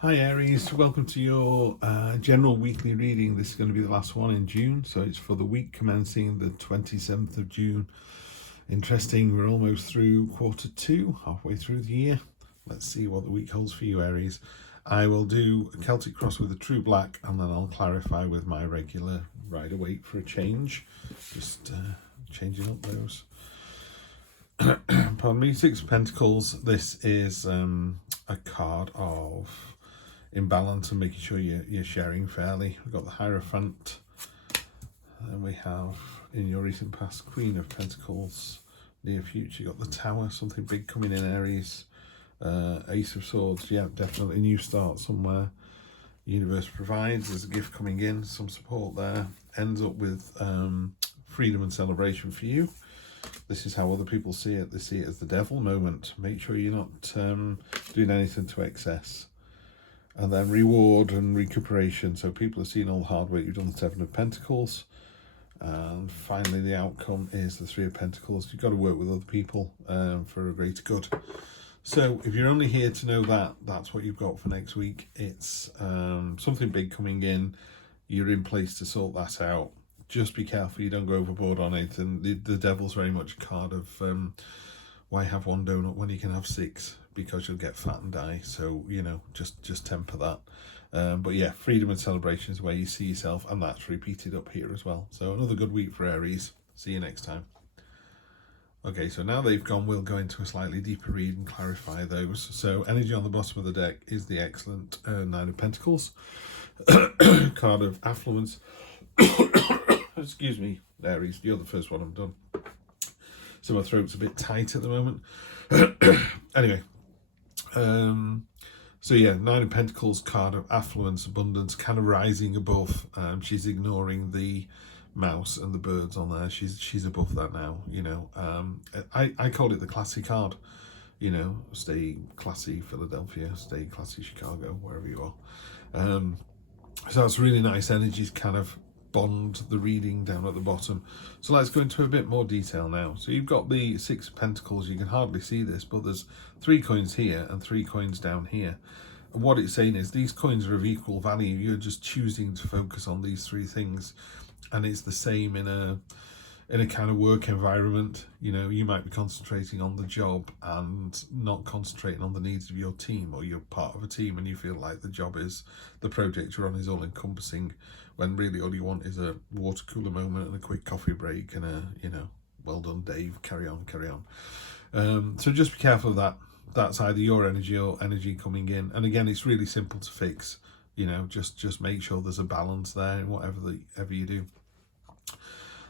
Hi Aries, welcome to your general weekly reading. This is going to be the last one in June, so it's for the week commencing the 27th of June. Interesting, we're almost through quarter two, halfway through the year. Let's see what the week holds for you, Aries. I will do a Celtic cross with a true black, and then I'll clarify with my regular Rider-Waite for a change. Just changing up those. Pardon me, Six of Pentacles. This is a card of imbalance and making sure you're sharing fairly. We've got the Hierophant, and we have in your recent past Queen of Pentacles. Near future, you've got the Tower, something big coming in, Aries. Ace of Swords, yeah, definitely a new start somewhere. Universe provides, there's a gift coming in, some support there. Ends up with freedom and celebration for you. This is how other people see it. They see it as the devil moment. Make sure you're not doing anything to excess. And then reward and recuperation. So people are seeing all the hard work you've done, the Seven of Pentacles. And finally, the outcome is the Three of Pentacles. You've got to work with other people for a greater good. So if you're only here to know that, that's what you've got for next week. It's something big coming in. You're in place to sort that out. Just be careful you don't go overboard on it. And the devil's very much a card of why have one donut when you can have six? Because you'll get fat and die. So, you know, just temper that. But yeah, freedom and celebration is where you see yourself, and that's repeated up here as well. So another good week for Aries. See you next time. Okay, so now they've gone, we'll go into a slightly deeper read and clarify those. So energy on the bottom of the deck is the excellent Nine of Pentacles, card of affluence. Excuse me, Aries, you're the first one I've done. So my throat's a bit tight at the moment. Anyway, so yeah, Nine of Pentacles, card of affluence, abundance, kind of rising above. She's ignoring the mouse and the birds on there. She's above that now, you know. I call it the classy card, you know. Stay classy Philadelphia, stay classy Chicago, wherever you are. So that's really nice energies, kind of bond the reading down at the bottom. So let's go into a bit more detail now. So you've got the Six of Pentacles. You can hardly see this, but there's 3 coins here and 3 coins down here. And what it's saying is these coins are of equal value. You're just choosing to focus on these 3 things, and it's the same in a kind of work environment. You know, you might be concentrating on the job and not concentrating on the needs of your team, or you're part of a team and you feel like the job is, the project you're on is all encompassing, when really all you want is a water cooler moment and a quick coffee break and a, you know, well done Dave, carry on. So just be careful of that. That's either your energy or energy coming in. And again, it's really simple to fix. You know, just make sure there's a balance there in whatever you do.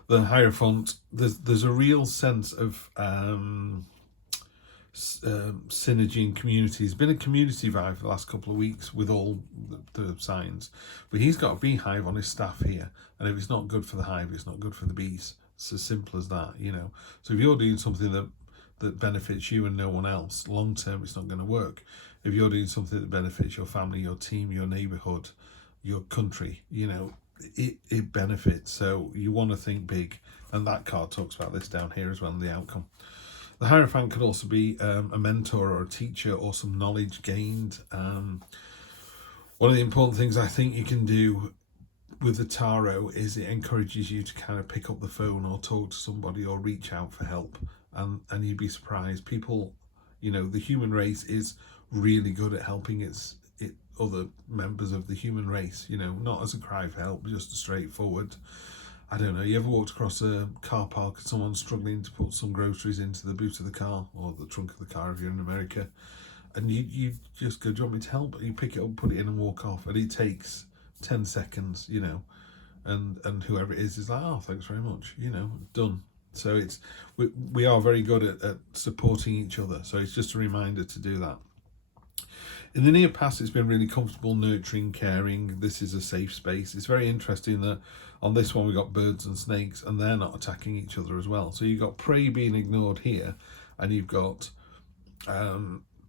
The Hierophant, there's a real sense of synergy and community. There's been a community vibe for the last couple of weeks with all the signs, but he's got a beehive on his staff here, and if it's not good for the hive, it's not good for the bees. It's as simple as that, you know. So if you're doing something that benefits you and no one else, long term it's not going to work. If you're doing something that benefits your family, your team, your neighborhood, your country, you know, it benefits. So you want to think big, and that card talks about this down here as well in the outcome. The Hierophant could also be a mentor or a teacher, or some knowledge gained. One of the important things I think you can do with the tarot is it encourages you to kind of pick up the phone or talk to somebody or reach out for help, and you'd be surprised. People, you know, the human race is really good at helping other members of the human race, you know, not as a cry for help, just a straightforward, I don't know, you ever walked across a car park and someone's struggling to put some groceries into the boot of the car, or the trunk of the car if you're in America, and you just go, do you want me to help? You pick it up, put it in and walk off, and it takes 10 seconds, you know, and whoever it is like, oh, thanks very much, you know, done. So we are very good at supporting each other, so it's just a reminder to do that. In the near past, it's been really comfortable, nurturing, caring. This is a safe space. It's very interesting that on this one we got birds and snakes, and they're not attacking each other as well. So you've got prey being ignored here, and you've got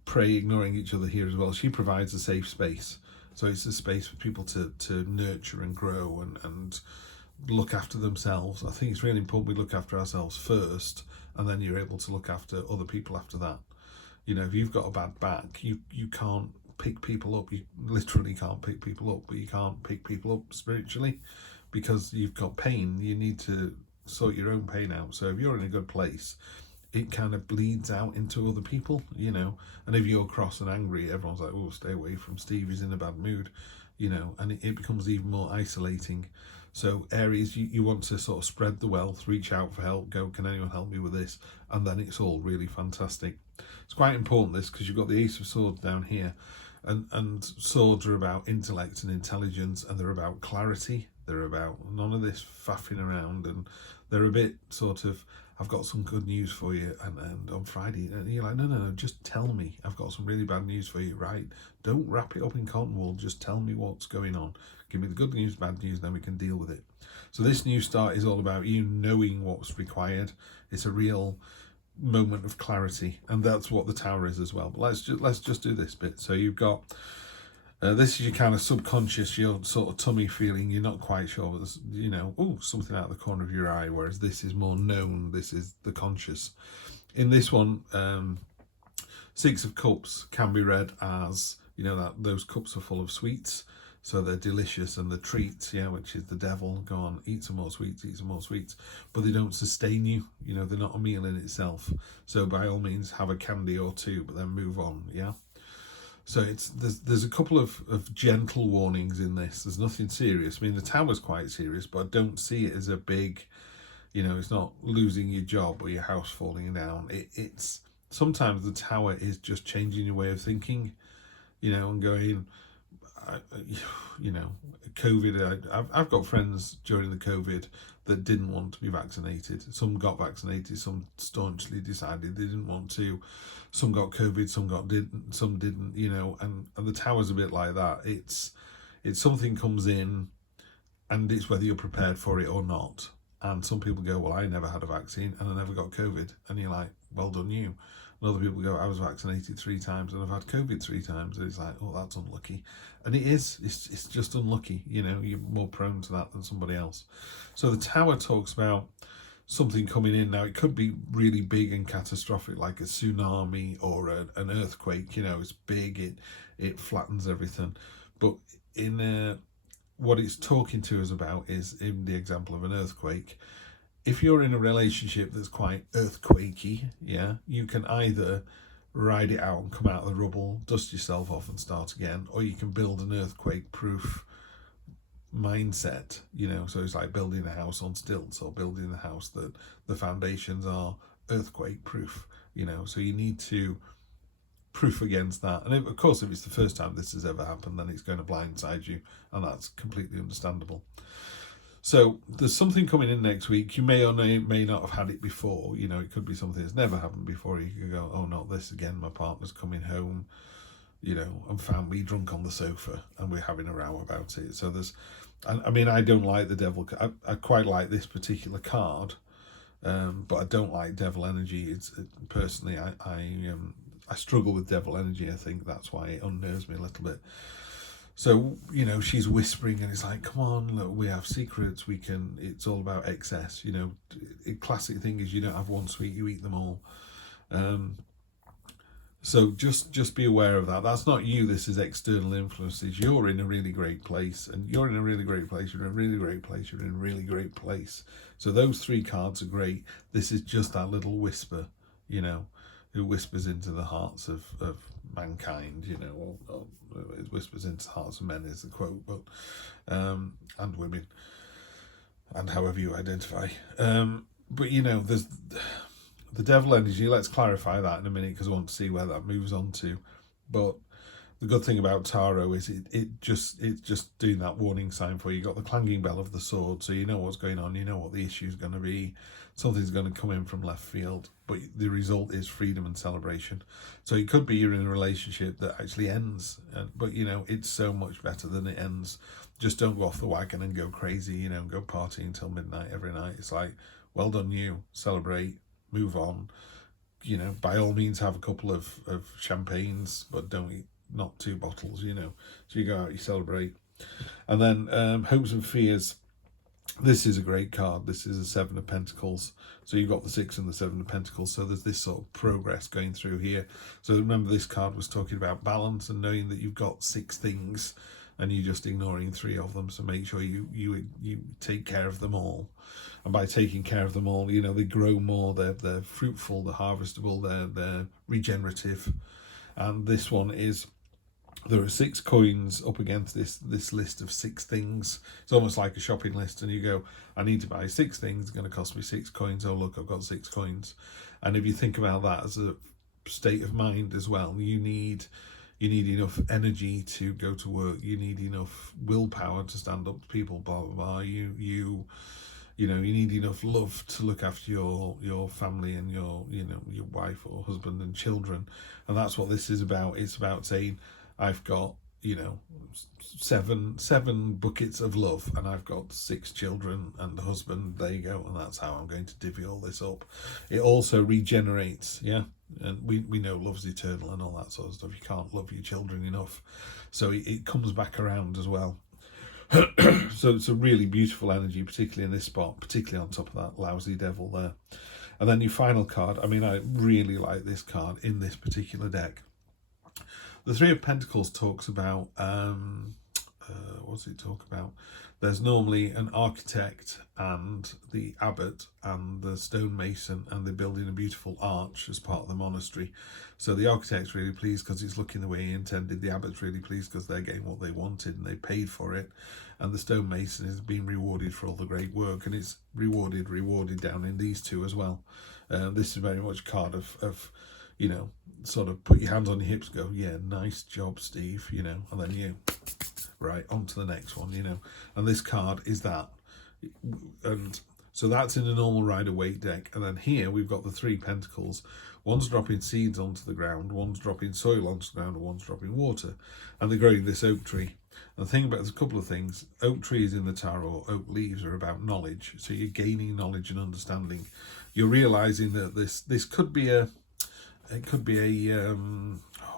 prey ignoring each other here as well. She provides a safe space. So it's a space for people to nurture and grow and look after themselves. I think it's really important we look after ourselves first, and then you're able to look after other people after that. You know, if you've got a bad back, you can't pick people up. You literally can't pick people up, but you can't pick people up spiritually, because you've got pain. You need to sort your own pain out. So if you're in a good place, it kind of bleeds out into other people, you know. And if you're cross and angry, everyone's like, oh, stay away from Steve, he's in a bad mood, you know, and it becomes even more isolating. So Aries, you want to sort of spread the wealth, reach out for help, go, can anyone help me with this? And then it's all really fantastic. It's quite important, this, because you've got the Ace of Swords down here, and swords are about intellect and intelligence, and they're about clarity. They're about none of this faffing around, and they're a bit sort of, I've got some good news for you, and on Friday, and you're like, no, just tell me. I've got some really bad news for you, right? Don't wrap it up in cotton wool, just tell me what's going on. Give me the good news, bad news, then we can deal with it. So this new start is all about you knowing what's required. It's a real moment of clarity, and that's what the Tower is as well. But let's just do this bit. So you've got this is your kind of subconscious, your sort of tummy feeling. You're not quite sure, but you know, oh, something out of the corner of your eye. Whereas this is more known. This is the conscious. In this one, Six of Cups can be read as, you know, that those cups are full of sweets. So they're delicious, and the treats, yeah, which is the devil, go on, eat some more sweets, but they don't sustain you, you know, they're not a meal in itself. So by all means, have a candy or two, but then move on, yeah. So there's a couple of gentle warnings in this. There's nothing serious. I mean, the Tower's quite serious, but I don't see it as a big, you know, it's not losing your job or your house falling down. It's sometimes the Tower is just changing your way of thinking, you know, and going, you know, COVID, I've got friends during the COVID that didn't want to be vaccinated. Some got vaccinated, some staunchly decided they didn't want to. Some got COVID, some didn't, you know, and the Tower's a bit like that. It's something comes in, and it's whether you're prepared for it or not. And some people go, well, I never had a vaccine and I never got COVID. And you're like, well done you. And other people go, I was vaccinated 3 times and I've had COVID 3 times. And it's like, oh, that's unlucky. And it is, it's just unlucky. You know, you're more prone to that than somebody else. So the Tower talks about something coming in. Now, it could be really big and catastrophic, like a tsunami or an earthquake. You know, it's big, it flattens everything. But in what it's talking to us about is, in the example of an earthquake, if you're in a relationship that's quite earthquakey, yeah, you can either ride it out and come out of the rubble, dust yourself off and start again, or you can build an earthquake-proof mindset, you know. So it's like building a house on stilts, or building a house that the foundations are earthquake-proof, you know. So you need to proof against that. And of course, if it's the first time this has ever happened, then it's going to blindside you, and that's completely understandable. So there's something coming in next week. You may or may not have had it before. You know, it could be something that's never happened before. You could go, oh, not this again. My partner's coming home, you know, and found me drunk on the sofa, and we're having a row about it. So there's, I mean, I don't like the devil. I quite like this particular card, but I don't like devil energy. Personally, I struggle with devil energy. I think that's why it unnerves me a little bit. So, you know, she's whispering, and it's like, come on, look, we have secrets, it's all about excess, you know. A classic thing is, you don't have one sweet, you eat them all. So just be aware of that. That's not you, this is external influences. You're in a really great place, and you're in a really great place, you're in a really great place, you're in a really great place. So those 3 cards are great. This is just that little whisper, you know, who whispers into the hearts of mankind, you know, or it whispers into the hearts of men is the quote, but and women, and however you identify. But you know, there's the devil energy. Let's clarify that in a minute, because I want to see where that moves on to. But the good thing about tarot is it's just doing that warning sign for you. You got the clanging bell of the sword, so you know what's going on, you know what the issue is going to be. Something's going to come in from left field, but the result is freedom and celebration. So it could be you're in a relationship that actually ends, but you know, it's so much better than it ends. Just don't go off the wagon and go crazy, you know, go partying until midnight every night. It's like, well done you, celebrate, move on. You know, by all means have a couple of champagnes, but don't eat, not 2 bottles, you know. So you go out, you celebrate. And then hopes and fears. This is a great card. This is a Seven of Pentacles. So you've got the Six and the Seven of Pentacles. So there's this sort of progress going through here. So remember, this card was talking about balance and knowing that you've got 6 things and you're just ignoring 3 of them. So make sure you take care of them all. And by taking care of them all, you know, they grow more. They're fruitful. They're harvestable. They're regenerative. And this one is, there are 6 coins up against this list of 6 things. It's almost like a shopping list, and you go, I need to buy 6 things, it's going to cost me 6 coins. Oh look, I've got 6 coins. And if you think about that as a state of mind as well, you need enough energy to go to work, you need enough willpower to stand up to people, blah blah blah. You know, you need enough love to look after your family and your wife or husband and children. And that's what this is about. It's about saying, I've got, you know, seven buckets of love, and I've got 6 children and a husband. There you go. And that's how I'm going to divvy all this up. It also regenerates, yeah. And we know love's eternal and all that sort of stuff. You can't love your children enough. So it comes back around as well. So it's a really beautiful energy, particularly in this spot, particularly on top of that lousy devil there. And then your final card. I mean, I really like this card in this particular deck. The Three of Pentacles talks about, what's it talk about? There's normally an architect and the abbot and the stonemason, and they're building a beautiful arch as part of the monastery. So the architect's really pleased because it's looking the way he intended. The abbot's really pleased because they're getting what they wanted and they paid for it. And the stonemason is being rewarded for all the great work, and it's rewarded down in these two as well. This is very much a card of you know, sort of put your hands on your hips, go, yeah, nice job, Steve, you know, and then you, right, on to the next one, you know. And this card is that. And so that's in a normal Rider-Waite deck. And then here we've got the 3 Pentacles. One's dropping seeds onto the ground, one's dropping soil onto the ground, and one's dropping water. And they're growing this oak tree. And the thing about, there's a couple of things. Oak trees in the tarot, oak leaves, are about knowledge. So you're gaining knowledge and understanding. You're realising that this could be a, it could be a,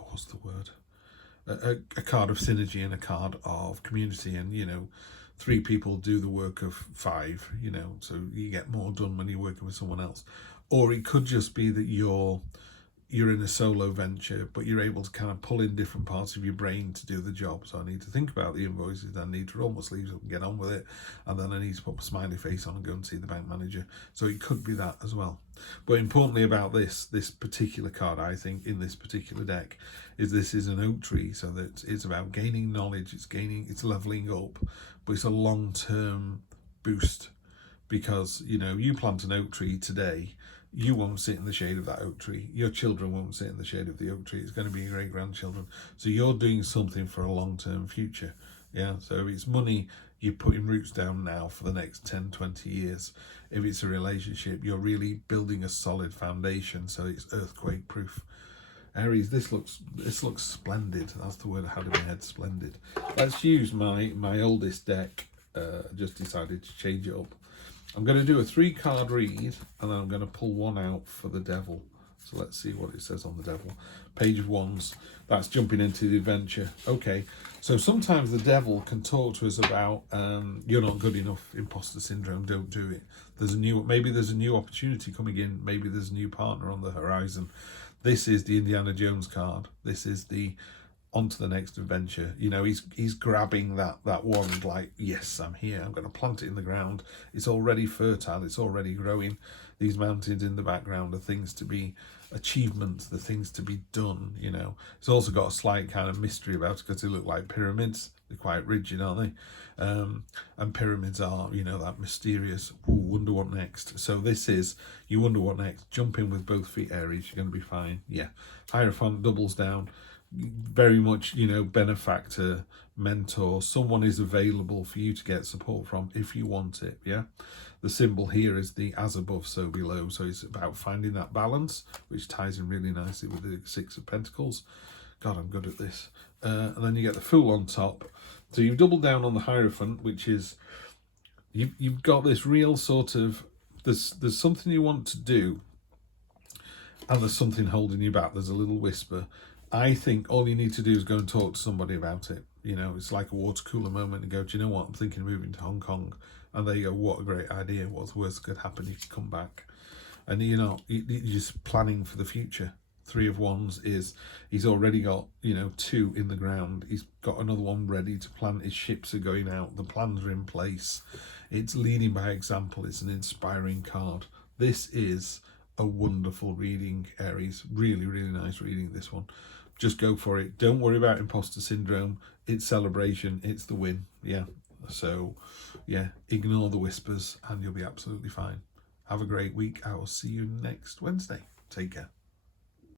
what's the word? A card of synergy and a card of community. And, you know, 3 people do the work of 5, you know, so you get more done when you're working with someone else. Or it could just be that you're in a solo venture, but you're able to kind of pull in different parts of your brain to do the job. So I need to think about the invoices, I need to roll my sleeves up and get on with it, and then I need to put my smiley face on and go and see the bank manager. So it could be that as well. But importantly about this particular card, I think, in this particular deck, is this is an oak tree, so that it's about gaining knowledge, it's leveling up, but it's a long-term boost. Because, you know, you plant an oak tree today, you won't sit in the shade of that oak tree. Your children won't sit in the shade of the oak tree. It's going to be your great-grandchildren. So you're doing something for a long-term future. Yeah, so if it's money, you're putting roots down now for the next 10, 20 years. If it's a relationship, you're really building a solid foundation, so it's earthquake-proof. Aries, this looks splendid. That's the word I had in my head, splendid. Let's use my oldest deck. Just decided to change it up. I'm going to do a 3-card read, and then I'm going to pull one out for the devil. So let's see what it says on the devil. Page of Wands. That's jumping into the adventure. Okay, so sometimes the devil can talk to us about you're not good enough, imposter syndrome, don't do it. Maybe there's a new opportunity coming in. Maybe there's a new partner on the horizon. This is the Indiana Jones card. This is the on to the next adventure. You know, he's grabbing that wand like, yes, I'm here, I'm going to plant it in the ground. It's already fertile, it's already growing. These mountains in the background are things to be, achievements, the things to be done, you know. It's also got a slight kind of mystery about it because they look like pyramids. They're quite rigid, aren't they? And pyramids are, you know, that mysterious, ooh, wonder what next. So this is, you wonder what next. Jump in with both feet, Aries, you're going to be fine. Yeah. Hierophant doubles down. Very much, you know, benefactor, mentor, someone is available for you to get support from if you want it. Yeah, the symbol here is the as above so below, so it's about finding that balance, which ties in really nicely with the 6 of Pentacles. God, I'm good at this. And then you get the Fool on top, so you've doubled down on the Hierophant, which is you've got this real sort of there's something you want to do, and there's something holding you back. There's a little whisper. I think all you need to do is go and talk to somebody about it. You know, it's like a water cooler moment and go, do you know what? I'm thinking of moving to Hong Kong. And they go, what a great idea. What's the worst that could happen if you come back? And you know, you're just planning for the future. Three of Wands is, he's already got, you know, 2 in the ground. He's got another one ready to plant. His ships are going out. The plans are in place. It's leading by example. It's an inspiring card. This is a wonderful reading, Aries. Really, really nice reading, this one. Just go for it. Don't worry about imposter syndrome. It's celebration. It's the win. Yeah. So, yeah, ignore the whispers and you'll be absolutely fine. Have a great week. I will see you next Wednesday. Take care.